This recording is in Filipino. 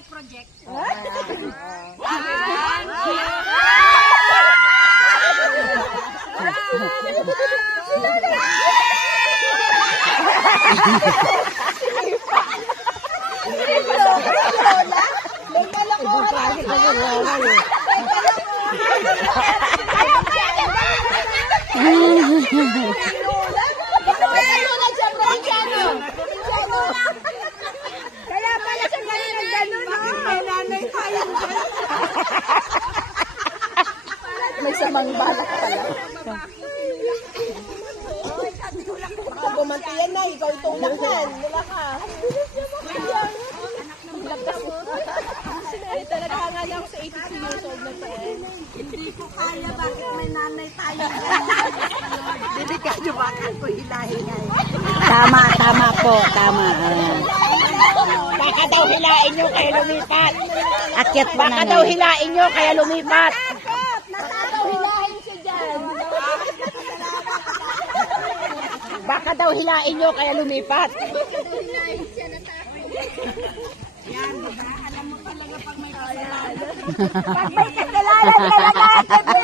may project. Kaya pala siya gano'n, bakit may nanay tayo? May samang balak pala. Bumantiyan na, ikaw itulak yan. Wala ka. Ay, talaga nga niya ako sa 82 years old na pa eh. Hindi ko kaya, bakit may nanay tayo? Delikado bakit ko hilahin ay. Tama, tama po, tama. Baka daw hilain nyo kaya lumipat. Akyat po Baka na daw hilain nyo kaya lumipat. Nakakaw hilahin siya dyan. Baka daw hilain nyo kaya lumipat. Pag may kasalanan ka naman,